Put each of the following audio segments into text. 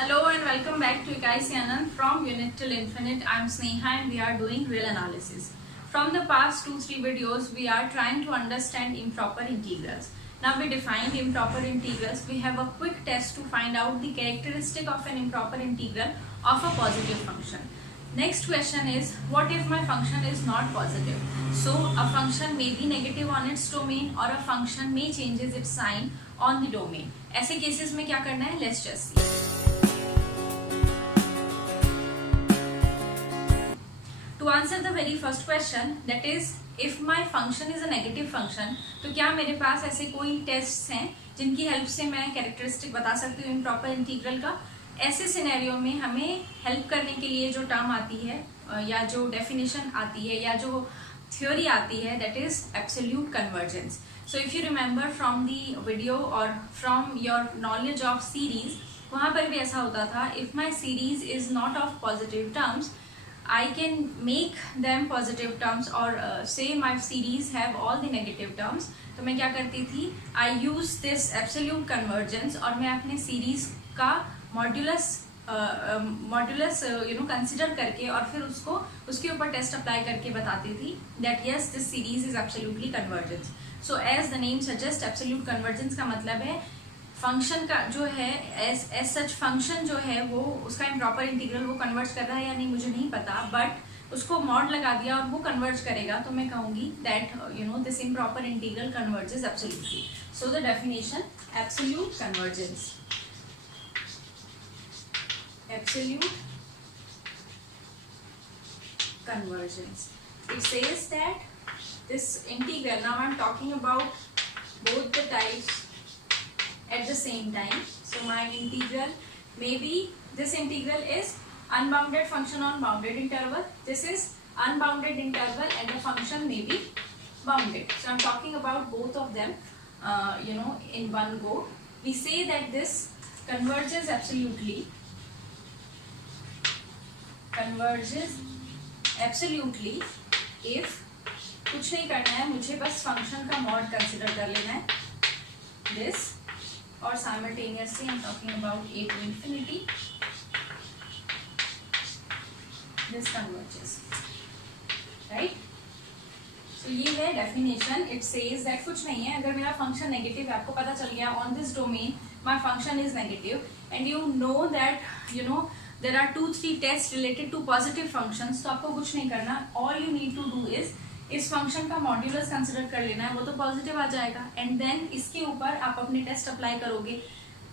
Hello and welcome back to Ikai Anand from Unit till Infinite. I'm Sneha and we are doing real analysis. From the past 2-3 videos, we are trying to understand improper integrals. Now we defined improper integrals. We have a quick test to find out the characteristic of an improper integral of a positive function. Next question is, what if my function is not positive? So a function may be negative on its domain or a function may changes its sign on the domain. ऐसे cases में क्या करना है? Let's just see. To answer the very first question, that is, if my function is a negative function, तो क्या मेरे पास ऐसे कोई टेस्ट्स हैं जिनकी हेल्प से मैं कैरेक्टरिस्टिक बता सकती हूँ इम्प्रॉपर इंटीग्रल का? ऐसे सिनेरियो में हमें हेल्प करने के लिए जो टर्म आती है या जो डेफिनेशन आती है या जो थ्योरी आती है, that is absolute convergence. So if you remember from the video or from your knowledge of series, वहाँ पर भी ऐसा होता था, if my series is not of positive terms, I can make them positive terms or say my series have all the negative terms. तो मैं क्या करती थी, I use this absolute convergence और मैं अपने series का मॉड्यूलस कंसिडर करके और फिर उसके ऊपर टेस्ट अप्लाई करके बताती थी that yes, this series is absolutely convergent. So as the name suggests, absolute convergence का मतलब है फंक्शन का जो है एज सच फंक्शन जो है वो उसका इम्प्रॉपर इंटीग्रल वो कन्वर्ज कर रहा है या नहीं मुझे नहीं पता, बट उसको मॉड लगा दिया और वो कन्वर्ज करेगा तो मैं कहूँगी that this improper integral converges absolutely. So the definition, absolute convergence. Absolute convergence. It says that this integral, now I am talking about both the types at the same time. So my integral, maybe this integral is unbounded function on bounded interval. This is unbounded interval and the function may be bounded. So I am talking about both of them in one go. We say that this converges absolutely if कुछ नहीं करना है, मुझे बस function का mod consider कर लेना है this, और simultaneously I'm talking about a to infinity, this converges, right? So ये है definition. It says that कुछ नहीं है, अगर मेरा function negative है, आपको पता चल गया on this domain my function is negative and you know that there are 2-3 tests related to positive functions, तो आपको कुछ नहीं करना, all you need to do is इस फंक्शन का मॉड्यूलस कंसिडर कर लेना है, वो तो पॉजिटिव आ जाएगा एंड देन इसके ऊपर आप अपने टेस्ट अप्लाई करोगे.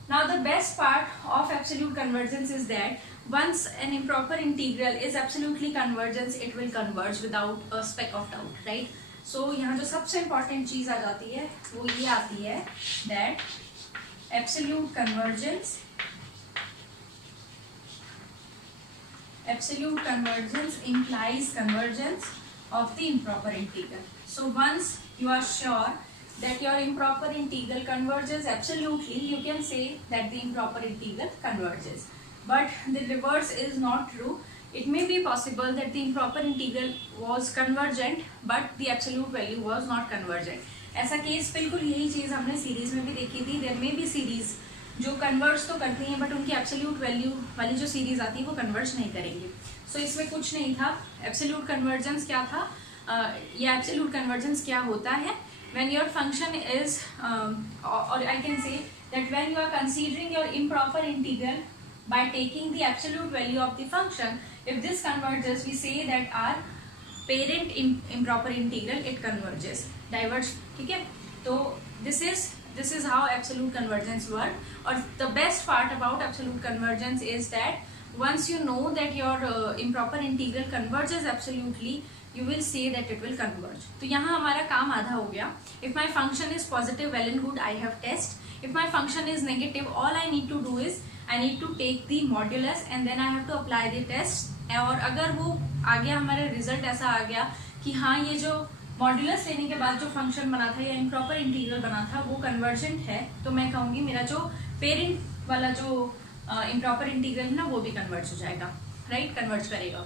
Now the best part of absolute convergence is that once an improper integral is absolutely convergence, it will converge without a speck of doubt, right? So यहाँ जो सबसे important चीज आ जाती है वो ये आती है that absolute convergence implies convergence of the improper integral. So once you are sure that your improper integral converges absolutely, you can say that the improper integral converges. But the reverse is not true. It may be possible that the improper integral was convergent but the absolute value was not convergent. ऐसा case बिल्कुल यही चीज हमने series में भी देखी थी. There may be series जो कन्वर्ज तो करती हैं बट उनकी एब्सोल्यूट वैल्यू वाली जो सीरीज आती है वो कन्वर्ज नहीं करेंगे. सो इसमें कुछ नहीं था. एब्सोल्यूट कन्वर्जेंस क्या था या एब्सोल्यूट कन्वर्जेंस क्या होता है? व्हेन योर फंक्शन इज और I can say that when you are considering your improper integral by taking the absolute value of the function, if this converges we say that are parent improper integral it converges, diverge. ठीक है, तो this is how absolute convergence works. Or the best part about absolute convergence is that once you know that your improper integral converges absolutely, you will say that it will converge. तो यहाँ हमारा काम आधा हो गया. If my function is positive, well and good, I have test. If my function is negative, all I need to do is I need to take the modulus and then I have to apply the test. और अगर वो आ गया, हमारा result ऐसा आ गया कि हाँ ये जो मॉड्यूलस लेने के बाद जो फंक्शन बना था या इम्प्रॉपर इंटीग्रल बना था वो कन्वर्जेंट है, तो मैं कहूँगी मेरा जो पेरेंट वाला जो इम्प्रॉपर इंटीग्रल है ना वो भी कन्वर्ज हो जाएगा, राइट? कन्वर्ज करेगा.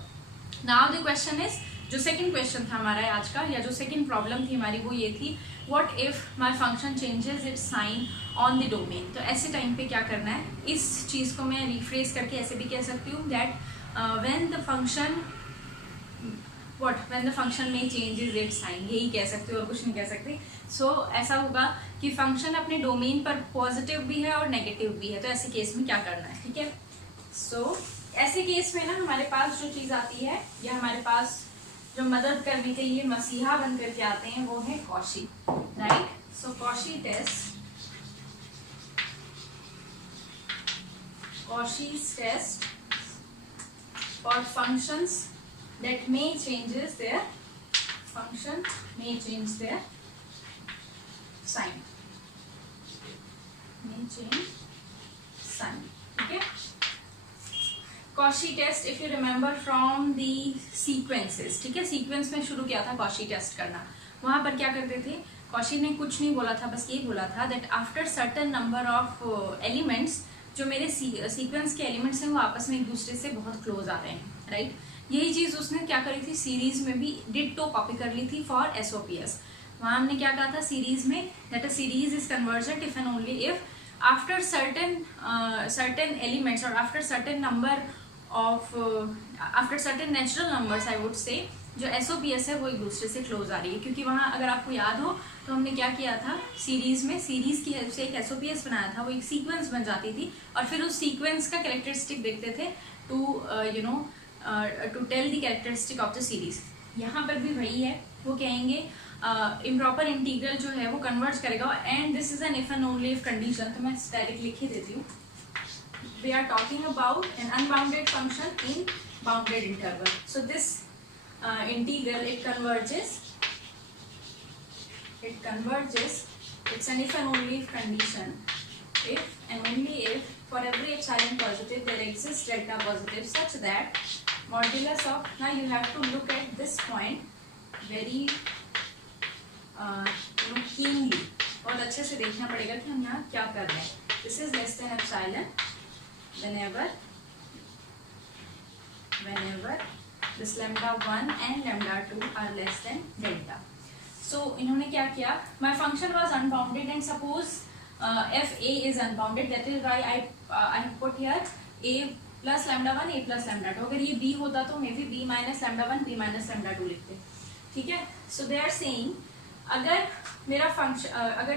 नाउ द क्वेश्चन इज जो सेकंड क्वेश्चन था हमारा आज का, या जो सेकंड प्रॉब्लम थी हमारी, वो ये थी what if my function changes its sign on the domain. तो ऐसे टाइम पे क्या करना है, इस चीज़ को मैं रिफ्रेज करके ऐसे भी कह सकती हूँ दैट व्हेन द फंक्शन में चेंजेस इट्स साइन, यही कह सकते हो और कुछ नहीं कह सकते। सो ऐसा होगा कि फंक्शन अपने डोमेन पर पॉजिटिव भी है और नेगेटिव भी है, तो ऐसे केस में क्या करना है, ठीक है। सो ऐसे केस में ना हमारे पास जो चीज़ आती है, या हमारे पास जो मदद करने के लिए मसीहा बन करके आते हैं, वो है Cauchy, right. So Cauchy test, Cauchy's test for functions that may change their sign, ठीक है। Cauchy test if you remember from the sequences, ठीक है, सीक्वेंस में शुरू किया था Cauchy टेस्ट करना। वहां पर क्या करते थे, Cauchy ने कुछ नहीं बोला था, बस ये बोला था that after certain number of elements, जो मेरे सीक्वेंस के एलिमेंट्स हैं वो आपस में एक दूसरे से बहुत क्लोज आ रहे हैं, राइट। यही चीज़ उसने क्या करी थी, सीरीज में भी डिट्टो कॉपी कर ली थी फॉर SOPS। वहाँ हमने क्या कहा था सीरीज में, that a series is convergent if and only if after certain elements और after certain number of after certain natural numbers, I would say, जो SOPS है वो एक दूसरे से क्लोज आ रही है। क्योंकि वहाँ अगर आपको याद हो तो हमने क्या किया था, सीरीज में सीरीज की हेल्प से एक SOPS बनाया था, वो एक सीक्वेंस बन जाती थी और फिर उस सीक्वेंस का कैरेक्टरिस्टिक देखते थे to tell the characteristic of the series. यहाँ पर भी वही है, वो कहेंगे इम्प्रॉपर इंटीग्रल जो है वो कन्वर्ज करेगा, and this is an if and only if condition. तो मैं डायरेक्ट लिख ही देती हूँ, we are talking about an unbounded function in bounded interval. So this integral, it converges, it's an if and only if condition, if and only if for every epsilon positive there exists delta positive such that modulus of, now you have to look at this point very keenly, और अच्छे से देखना पड़ेगा कि हम यहाँ क्या कर रहे हैं। this is less than epsilon whenever this lambda 1 and lambda 2 are less than delta. So इन्होंने क्या किया, my function was unbounded and suppose f a is unbounded, that is why I have put here a plus lambda 1 a plus lambda 2। अगर ये b होता तो may be b minus lambda 1 b minus lambda 2 लिखते, ठीक है। So they are saying अगर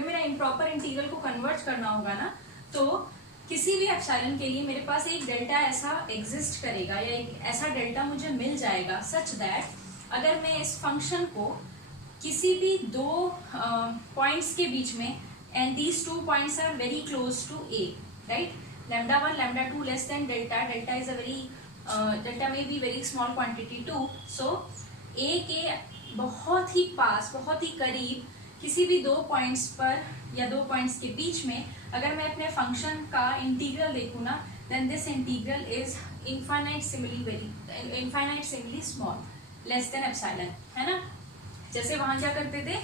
मेरा improper integral को कन्वर्ट करना होगा ना, तो किसी भी एप्सिलॉन के लिए मेरे पास एक डेल्टा ऐसा एग्जिस्ट करेगा, या एक ऐसा डेल्टा मुझे मिल जाएगा सच दैट अगर मैं इस फंक्शन को किसी भी दो पॉइंट्स के बीच में, and these 2 points are very close to A, right, lambda 1 lambda 2 less than delta is a very delta may be very small quantity too, so a के बहुत ही पास, बहुत ही करीब किसी भी 2 पॉइंट्स पर या 2 पॉइंट्स के बीच में अगर मैं अपने फंक्शन का इंटीग्रल देखूँ ना, then this integral is infinitesimally small, less than epsilon, है ना। जैसे वहाँ क्या करते थे,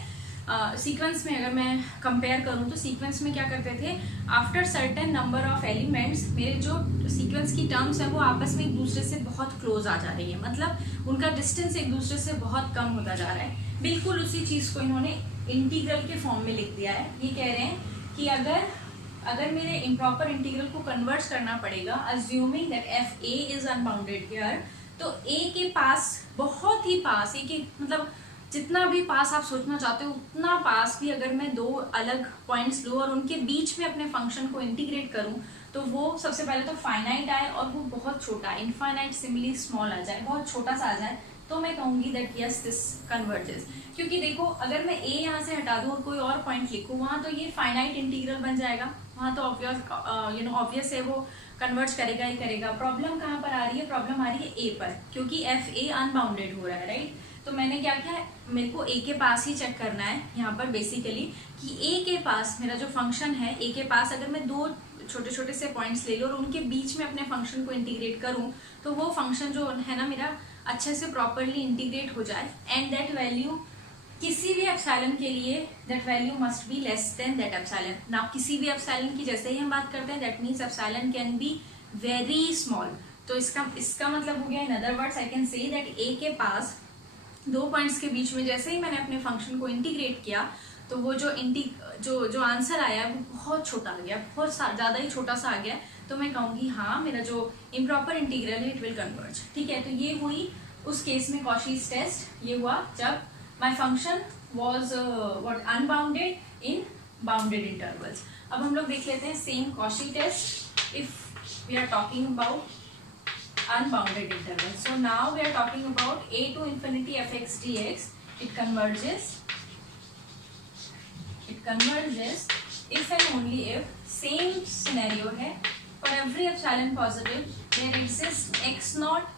सीक्वेंस में अगर मैं कंपेयर करूँ तो सीक्वेंस में क्या करते थे, after certain number of elements मेरे जो सीक्वेंस की टर्म्स है वो आपस में एक दूसरे से बहुत क्लोज आ जा रही है, मतलब उनका डिस्टेंस एक दूसरे से बहुत कम होता जा रहा है। बिल्कुल उसी चीज़ को इन्होंने इंटीग्रल के फॉर्म में लिख दिया है। ये कह रहे हैं कि अगर मेरे इम्प्रॉपर इंटीग्रल को कन्वर्ट करना पड़ेगा, assuming that F A is unbounded here, तो ए के पास बहुत ही पास, ए के मतलब जितना भी पास आप सोचना चाहते हो उतना पास भी अगर मैं 2 अलग पॉइंट्स लूँ और उनके बीच में अपने फंक्शन को इंटीग्रेट करूँ, तो वो सबसे पहले तो फाइनाइट आए और वो बहुत छोटा, इनफाइनाइटसिमली स्मॉल आ जाए, बहुत छोटा सा आ जाए, तो मैं कहूँगी दैट यस दिस कन्वर्जेस। क्योंकि देखो अगर मैं ए यहाँ से हटा दूँ और कोई और पॉइंट लिखूँ वहाँ, तो ये फाइनाइट इंटीग्रल बन जाएगा, वहाँ तो ऑब्वियस है वो कन्वर्ट करेगा ही करेगा। प्रॉब्लम कहाँ पर आ रही है, प्रॉब्लम आ रही है ए पर, क्योंकि एफ ए अनबाउंडेड हो रहा है, राइट। तो मैंने क्या किया, मेरे को ए के पास ही चेक करना है यहाँ पर बेसिकली, कि ए के पास मेरा जो फंक्शन है, ए के पास अगर मैं 2 छोटे छोटे से पॉइंट्स ले लूँ और उनके बीच में अपने फंक्शन को इंटीग्रेट करूँ, तो वो फंक्शन जो है ना मेरा अच्छे से प्रॉपरली इंटीग्रेट हो जाए, एंड दैट वैल्यू किसी भी एप्सिलॉन के लिए that value must be less then that epsilon. Now किसी भी एप्सिलॉन की जैसे ही हम बात करते हैं, that means epsilon can be very small. तो इसका मतलब हो गया, in other words I can say that A के पास दो पॉइंट्स के बीच में जैसे ही मैंने अपने फंक्शन को इंटीग्रेट किया तो वो जो आंसर आया वो बहुत छोटा आ गया, बहुत ज़्यादा ही छोटा सा आ गया, तो मैं कहूँगी हाँ मेरा जो इम्प्रॉपर इंटीग्रल है इट विल कन्वर्ज। ठीक है, तो ये हुई उस केस में कॉशीज टेस्ट। ये हुआ जब my function was what unbounded in bounded intervals. अब हम लोग देख लेते हैं same Cauchy test if we are talking about unbounded interval. So now we are talking about a to infinity fx dx. It converges if and only if same scenario है for every epsilon positive there exists x naught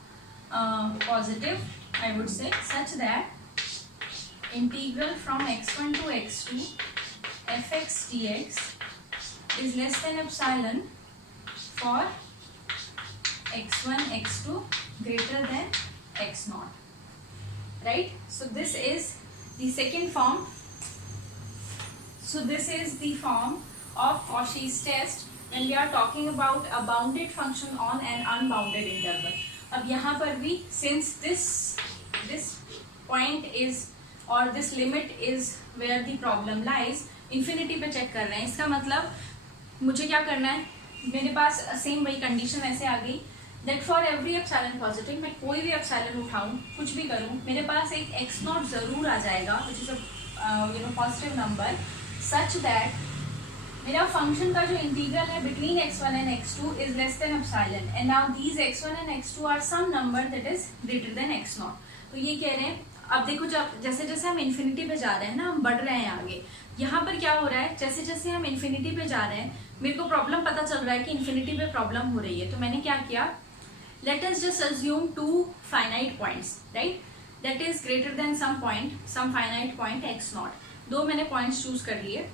positive, I would say, such that integral from x1 to x2 fx dx is less than epsilon for x1 x2 greater than x naught, right? So this is the second form. So this is the form of Cauchy's test when we are talking about a bounded function on an unbounded interval. अब यहाँ पर भी since this point is or this limit is where the problem lies, infinity पे check कर रहे हैं। इसका मतलब मुझे क्या करना है, मेरे पास सेम वही कंडीशन ऐसे आ गई that for every epsilon positive, मैं कोई भी epsilon उठाऊं कुछ भी करूं मेरे पास एक x naught जरूर आ जाएगा which is a positive number such that मेरा फंक्शन का जो इंटीग्रल है between x1 and x2 is less than epsilon and now these x1 and x2 are some number that is greater than x naught. तो ये कह रहे हैं, अब देखो जब जैसे जैसे हम इन्फिनिटी पे जा रहे हैं ना, हम बढ़ रहे हैं आगे, यहाँ पर क्या हो रहा है, जैसे जैसे हम इन्फिनिटी पे जा रहे हैं मेरे को प्रॉब्लम पता चल रहा है कि इन्फिनिटी पे प्रॉब्लम हो रही है, तो मैंने क्या किया, let us just assume two finite points, right, that is greater than some point, some finite point x naught. दो मैंने points चूज कर लिए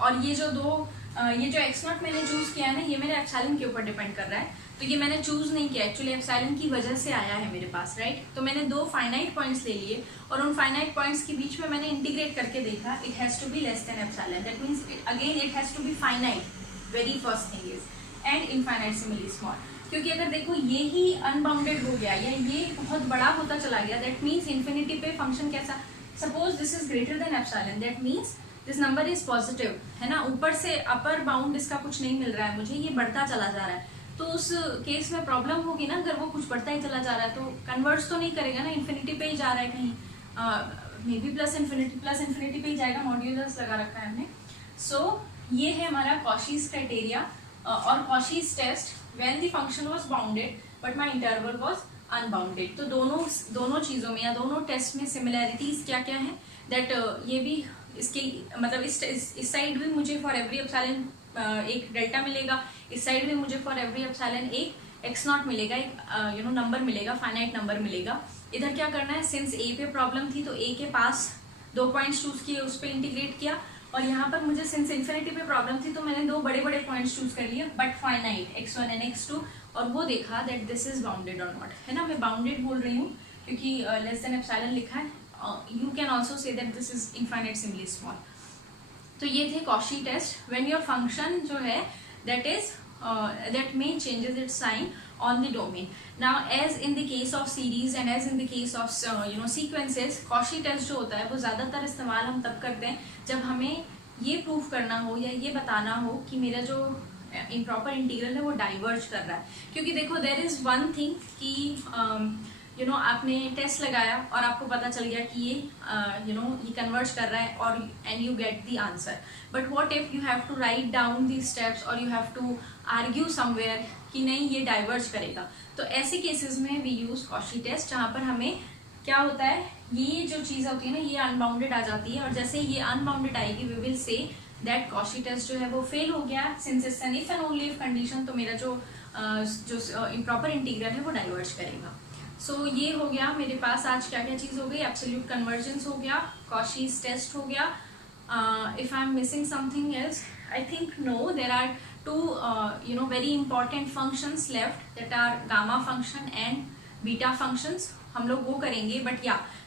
और ये जो x naught मैंने चूज किया है ना, ये मेरे एप्सिलॉन के ऊपर डिपेंड कर रहा है, तो ये मैंने चूज नहीं किया, एक्चुअली एप्सिलॉन की वजह से आया है मेरे पास, राइट। तो मैंने दो फाइनाइट पॉइंट्स ले लिए और उन फाइनाइट पॉइंट्स के बीच में मैंने इंटीग्रेट करके देखा, it has to be less than epsilon, that means again it has to be finite, very first thing is, and infinitesimally small, क्योंकि अगर देखो ये ही अनबाउंडेड हो गया या ये बहुत बड़ा होता चला गया, दैट मीन्स इन्फिनिटी पे फंक्शन कैसा, suppose this is greater than epsilon, that means this number is positive, है ना, ऊपर से अपर बाउंड इसका कुछ नहीं मिल रहा है मुझे, ये बढ़ता चला जा रहा है, तो उस केस में प्रॉब्लम होगी ना, अगर वो कुछ बढ़ता ही चला जा रहा है तो कन्वर्ट्स तो नहीं करेगा ना, इन्फिनिटी पे ही जा रहा है कहीं, मे बी प्लस इन्फिनिटी पे ही जाएगा, मॉड्यूलस लगा रखा है हमने। सो ये है हमारा कॉशीज क्राइटेरिया और Cauchy's test when the function was bounded but my interval was unbounded। तो दोनों चीज़ों में या दोनों टेस्ट में सिमिलैरिटीज क्या क्या है, दैट ये भी इसके मतलब इस साइड भी मुझे फॉर एवरी एप्सिलॉन एक डेल्टा मिलेगा, इस साइड भी मुझे फॉर एवरी एप्सिलॉन एक एक्स नॉट मिलेगा, एक नंबर मिलेगा, फाइनाइट नंबर मिलेगा। इधर क्या करना है, सिंस ए पे प्रॉब्लम थी तो ए के पास दो पॉइंट्स चूज किए, उस पर इंटीग्रेट किया, और यहाँ पर मुझे सिंस इन्फिनिटी पे प्रॉब्लम थी तो मैंने दो बड़े बड़े पॉइंट्स चूज कर लिए but finite x1 and x2, और वो देखा दैट दिस इज बाउंडेड और नॉट, है ना, मैं बाउंडेड बोल रही हूँ क्योंकि लेस देन एप्सिलॉन लिखा है, you can also say that this is infinitesimally small. तो ये थे Cauchy test when your function जो है that is that may changes its sign on the domain. Now as in the case of series and as in the case of sequences, Cauchy test जो होता है वो ज़्यादातर इस्तेमाल हम तब करते हैं जब हमें ये प्रूफ करना हो या ये बताना हो कि मेरा जो इम्प्रॉपर इंटीग्रल है वो डाइवर्ज कर रहा है, क्योंकि देखो देयर इज़ वन थिंग कि आपने टेस्ट लगाया और आपको पता चल गया कि ये ये कन्वर्ज कर रहा है और and you get the answer, but what if you have to write down the steps और you have to argue somewhere कि नहीं ये डाइवर्ज करेगा, तो ऐसे केसेस में वी यूज कॉशी टेस्ट, जहाँ पर हमें क्या होता है, ये जो चीज़ होती है ना ये अनबाउंडेड आ जाती है, और जैसे ये अनबाउंडेड आएगी we will say that Cauchy test जो है वो फेल हो गया, since it's an if and only if condition, तो मेरा जो इम्प्रॉपर इंटीग्रल है वो डाइवर्ज करेगा। सो ये हो गया मेरे पास आज क्या क्या चीज़ हो गई, एब्सोल्यूट कन्वर्जेंस हो गया, कॉशीज टेस्ट हो गया, if I am missing something else I think no, there are two very important functions left that are gamma function and beta functions, हम लोग वो करेंगे,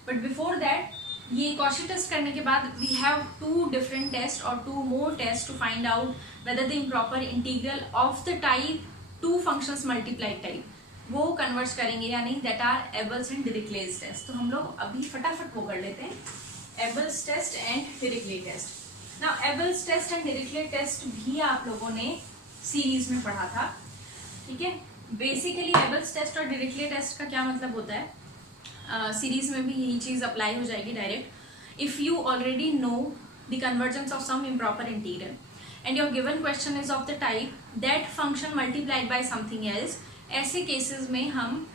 but before that ये Cauchy test करने के बाद we have two different tests or two more tests to find out whether the improper integral of the type two functions multiplied type, वो converge करेंगे या नहीं, that are Abel's and Dirichlet's test. तो हम लोग अभी फटाफट वो कर लेते हैं, Abel's test and Dirichlet test. Now Abel's test and Dirichlet test भी आप लोगों ने सीरीज में पढ़ा था, ठीक है। बेसिकली एबल्स टेस्ट और डिरिक्ले टेस्ट का क्या मतलब होता है, सीरीज में भी यही चीज अप्लाई हो जाएगी direct. If you already know the convergence of some improper integral and your given question is of the type that function multiplied by something else, ऐसे केसेस में हम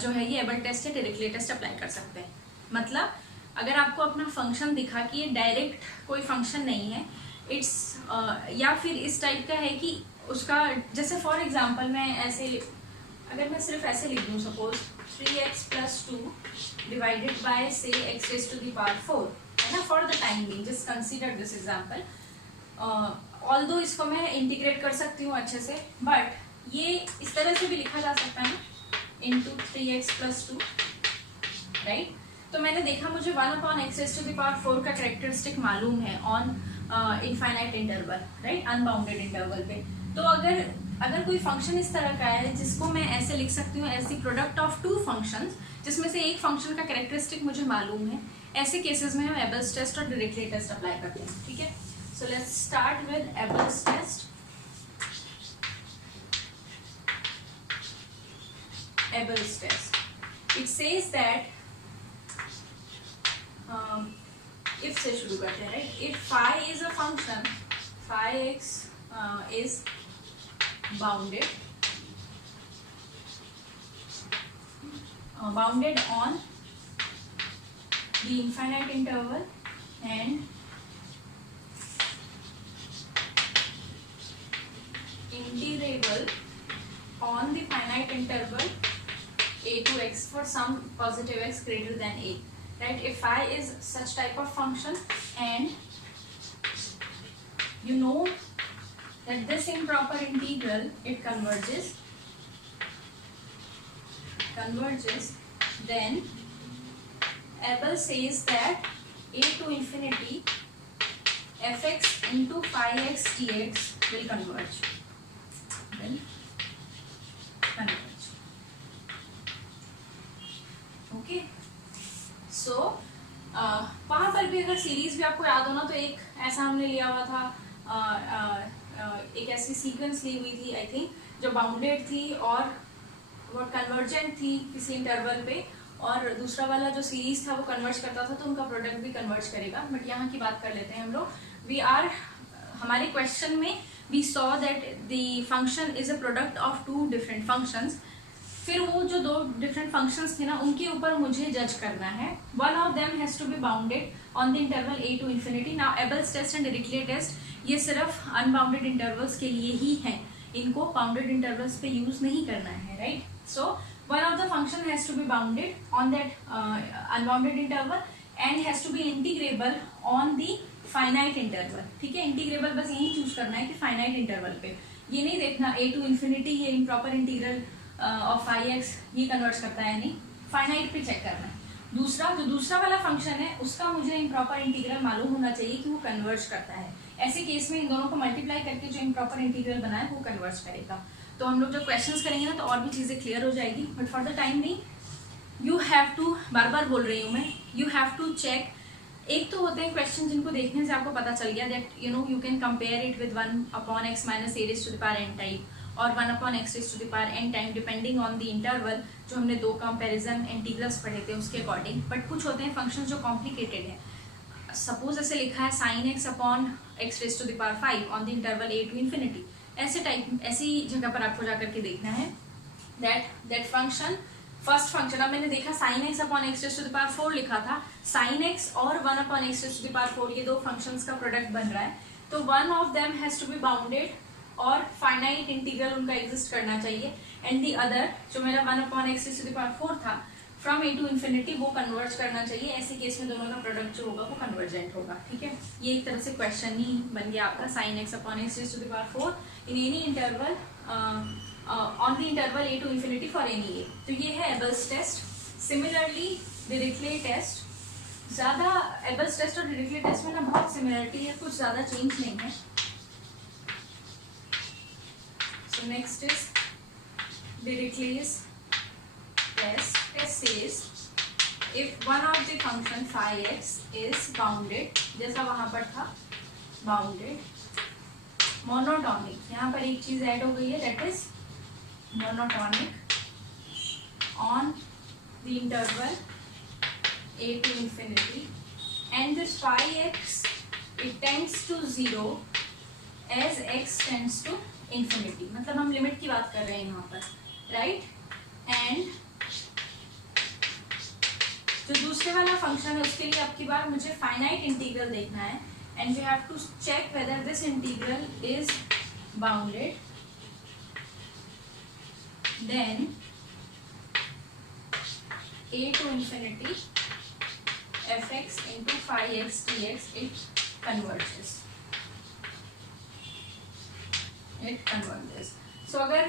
जो है ये एबल टेस्ट या डिरिक्ले टेस्ट अप्लाई कर सकते हैं। मतलब अगर आपको अपना फंक्शन दिखा कि ये डायरेक्ट कोई फंक्शन नहीं है, इट्स या फिर इस टाइप का है कि उसका, जैसे फॉर एग्जांपल मैं ऐसे, अगर मैं सिर्फ ऐसे लिख दूँ सपोज 3x + 2 डिवाइडेड बाय से x raised to the power 4, है ना, for the time being just consider this example. Although इसको मैं इंटीग्रेट कर सकती हूँ अच्छे से, बट ये इस तरह से भी लिखा जा सकता है ना, इंटू 3x + 2, राइट। तो मैंने देखा मुझे 1/x raised to the power 4 का कैरेक्टरिस्टिक मालूम है on infinite interval, right, unbounded interval पे। तो अगर कोई फंक्शन इस तरह का है जिसको मैं ऐसे लिख सकती हूँ as the product of two functions, जिसमें से एक फंक्शन का कैरेक्टरिस्टिक मुझे मालूम है, ऐसे केसेस में हम एबल्स टेस्ट और डिरिक्ले टेस्ट अप्लाई करते हैं, ठीक है। So let's start with Abel's test. Abel's test, it says that, if से शुरू करते हैं, right. If phi is a function, phi x is bounded on the infinite interval and integrable on the finite interval a to x for some positive x greater than a, right. If phi is such type of function and you know that this improper integral it converges, then Abel says that a to infinity fx into phi x dx will converge, okay. So वहां पर भी अगर series भी आपको याद हो ना, तो एक ऐसा हमने लिया हुआ था, एक ऐसी सीक्वेंस ली हुई थी आई थिंक, जो बाउंडेड थी और वो कन्वर्जेंट थी किसी इंटरवल पे, और दूसरा वाला जो सीरीज था वो कन्वर्ज करता था, तो उनका प्रोडक्ट भी कन्वर्ज करेगा। बट यहाँ की बात कर लेते हैं हम लोग। हमारे क्वेश्चन में we saw that the function is a product of two different functions. फिर वो जो दो डिफरेंट फंक्शंस थे ना, उनके ऊपर मुझे जज करना है। One of them has to be bounded on the interval a to infinity। Now Abel's test and Dirichlet test ये सिर्फ अनबाउंडेड इंटरवल्स के लिए ही है, इनको बाउंडेड इंटरवल्स पे यूज नहीं करना है, right. So one of the function has to be bounded on that unbounded interval and has to be integrable on the finite interval, ठीक है। इंटीग्रेबल बस यही चूज करना है कि फाइनाइट इंटरवल पे, ये नहीं देखना a to infinity ये improper integral of phi x ये कन्वर्ट करता है, नहीं, फाइनाइट पे चेक करना है। दूसरा वाला फंक्शन है उसका मुझे इम्प्रॉपर इंटीग्रल मालूम होना चाहिए कि वो कन्वर्ज करता है। ऐसे केस में इन दोनों को मल्टीप्लाई करके जो इम्प्रॉपर इंटीग्रल बना है वो कन्वर्ज करेगा। तो हम लोग जब क्वेश्चंस करेंगे ना, तो और भी चीजें क्लियर हो जाएगी। But for the time being you have to, बार बार बोल रही हूँ मैं, यू हैव टू चेक। एक तो होते हैं क्वेश्चन जिनको देखने से आपको पता चल गया that you can compare it with 1/x - a raised to the power n type और 1/x raised to the power n time, depending on the interval, जो हमने दो कंपेरिजन इंटीग्रल्स पढ़े थे उसके अकॉर्डिंग। बट कुछ होते हैं फंक्शन जो कॉम्प्लिकेटेड है। सपोज ऐसे लिखा है sin x/x raised to the power 5 on the interval a to infinity, ऐसी जगह पर आपको जाकर के देखना है दैट फंक्शन, फर्स्ट फंक्शन। अब मैंने देखा sin x/x raised to the power 4 लिखा था, sin x और 1/x raised to the power 4 ये दो फंक्शंस का प्रोडक्ट बन रहा है। तो one of them has to be bounded और फाइनाइट इंटीग्रल उनका एग्जिस्ट करना चाहिए, एंड दी अदर जो मेरा 1/x raised to the power 4 था फ्रॉम a to infinity वो कन्वर्ज करना चाहिए। ऐसे केस में दोनों का प्रोडक्ट जो होगा वो कन्वर्जेंट होगा, ठीक है। ये एक तरह से क्वेश्चन ही बन गया आपका, sin x/x raised to the power 4 in any interval on the interval a to infinity for any a। तो ये है एबल्स टेस्ट। सिमिलरली डिरिक्ले टेस्ट, ज्यादा एबल्स टेस्ट और डिरिक्ले टेस्ट में ना बहुत सिमिलरिटी है, कुछ ज्यादा चेंज नहीं है। So next is Dirichlet's test says if one of the function phi x is bounded, जैसा वहां पर था bounded, monotonic, यहाँ पर एक चीज ऐड हो गई है, that is monotonic on the interval a to infinity, and this phi x it tends to 0 as x tends to infinity. मतलब हम लिमिट की बात कर रहे हैं यहाँ पर, राइट? एंड जो दूसरे वाला फंक्शन है उसके लिए आपकी बार मुझे फाइनाइट इंटीग्रल देखना है, and you have to check whether this integral is bounded, then a to infinity fx into phi x dx it converges. So अगर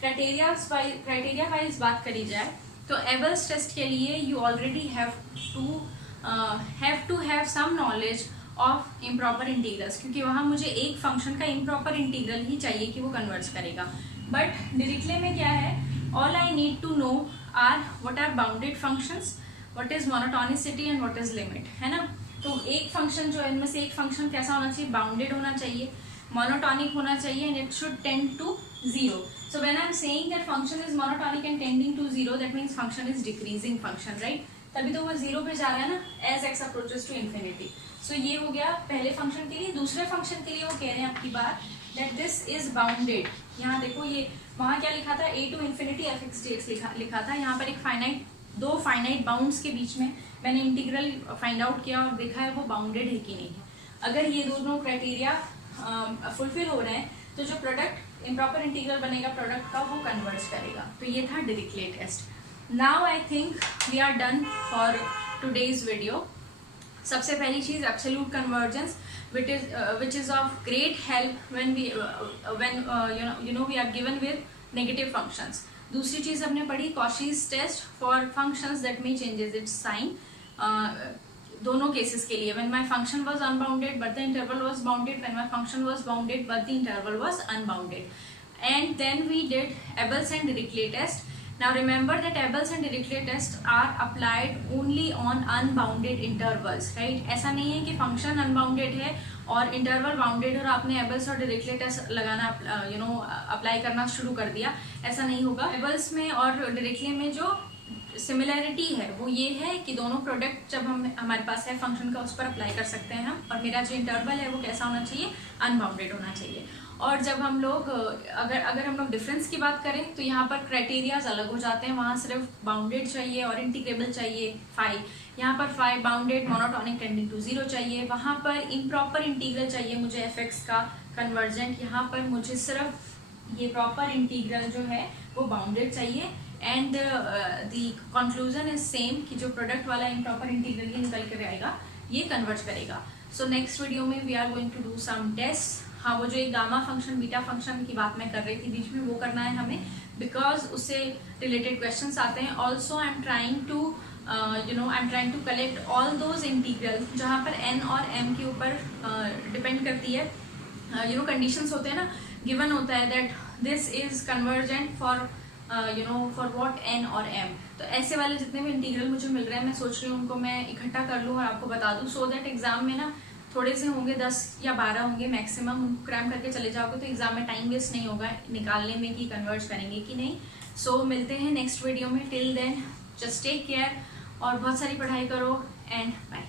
क्राइटेरिया वाइज बात करी जाए तो एबल्स टेस्ट के लिए you already have to have some knowledge of improper integrals, क्योंकि वहाँ मुझे एक फंक्शन का इम्प्रॉपर इंटीग्रल ही चाहिए कि वो कन्वर्ज करेगा. बट डिरिक्ले में क्या है, all I need to know are what are bounded functions, what is monotonicity and what is limit, है ना? तो एक फंक्शन जो है इनमें से एक फंक्शन कैसा होना चाहिए, बाउंडेड होना चाहिए, monotonic होना चाहिए, and it should tend to 0. So when I'm saying that function is monotonic and tending to 0, that means function is decreasing function, right? तभी तो वो 0 पे जा रहा है ना, as x approaches to infinity. So ये हो गया पहले फंक्शन के लिए. दूसरे फंक्शन के लिए वो कह रहे हैं आपकी बात that this is bounded. यहाँ देखो ये वहाँ क्या लिखा था, a to infinity fx dx लिखा था. यहाँ पर एक दो फाइनाइट बाउंड्स के बीच में मैंने इंटीग्रल फाइंड आउट किया और देखा है वो बाउंडेड है कि नहीं है. अगर ये दोनों क्राइटेरिया फुलफिल हो रहे हैं तो जो प्रोडक्ट इम्प्रॉपर इंटीग्रल बनेगा प्रोडक्ट का वो कन्वर्ज करेगा. तो ये था Dirichlet test. Now I think we are done for today's video. सबसे पहली चीज absolute convergence which is of great help when you know we are given with negative functions. दूसरी चीज हमने पढ़ी Cauchy's test for functions that may changes its sign. दोनों cases के लिए, when my function was unbounded but the interval was bounded, when my function was bounded but the interval was unbounded. And then we did Abel's and Dirichlet test. Now remember that Abel's and Dirichlet test are applied only on unbounded intervals, right? ऐसा नहीं है कि function unbounded है और interval bounded और आपने Abel's और Dirichlet test लगाना अप्लाई करना शुरू कर दिया, ऐसा नहीं होगा. Abel's में और Dirichlet में जो सिमिलैरिटी है वो ये है कि दोनों प्रोडक्ट जब हमारे पास है फंक्शन का उस पर अप्लाई कर सकते हैं हम, और मेरा जो इंटरवल है वो कैसा होना चाहिए, अनबाउंडेड होना चाहिए. और जब हम लोग अगर हम लोग डिफरेंस की बात करें तो यहाँ पर क्राइटेरियाज अलग हो जाते हैं. वहाँ सिर्फ बाउंडेड चाहिए और इंटीग्रेबल चाहिए फाई, यहाँ पर phi bounded monotonic tending to 0 चाहिए. वहाँ पर इम्प्रॉपर इंटीग्रल चाहिए मुझे एफ का कन्वर्जेंट, यहाँ पर मुझे सिर्फ ये प्रॉपर इंटीग्रल जो है वो बाउंडेड चाहिए. And the conclusion is same कि जो प्रोडक्ट वाला इम्प्रॉपर इंटीग्रल ही निकल कर आएगा ये कन्वर्ज करेगा. सो नेक्स्ट वीडियो में we are going to do some test. हाँ, वो जो एक गामा फंक्शन बीटा फंक्शन की बात मैं कर रही थी बीच में, वो करना है हमें, बिकॉज उससे रिलेटेड क्वेश्चंस आते हैं. Also I am trying to collect all those integral जहाँ पर n और m के ऊपर डिपेंड करती है. कंडीशंस होते हैं ना, गिवन होता है that this is convergent for for what n और m. तो ऐसे वाले जितने भी इंटीग्रल मुझे मिल रहे हैं मैं सोच रही हूँ उनको मैं इकट्ठा कर लूँ और आपको बता दूँ, सो दैट एग्जाम में ना थोड़े से होंगे, 10 या 12 होंगे मैक्सिमम, उनको क्रैम करके चले जाओगे तो एग्जाम में टाइम वेस्ट नहीं होगा निकालने में कि कन्वर्ट करेंगे कि नहीं. सो मिलते हैं नेक्स्ट वीडियो में. Till then just take care और बहुत सारी पढ़ाई करो एंड बाय.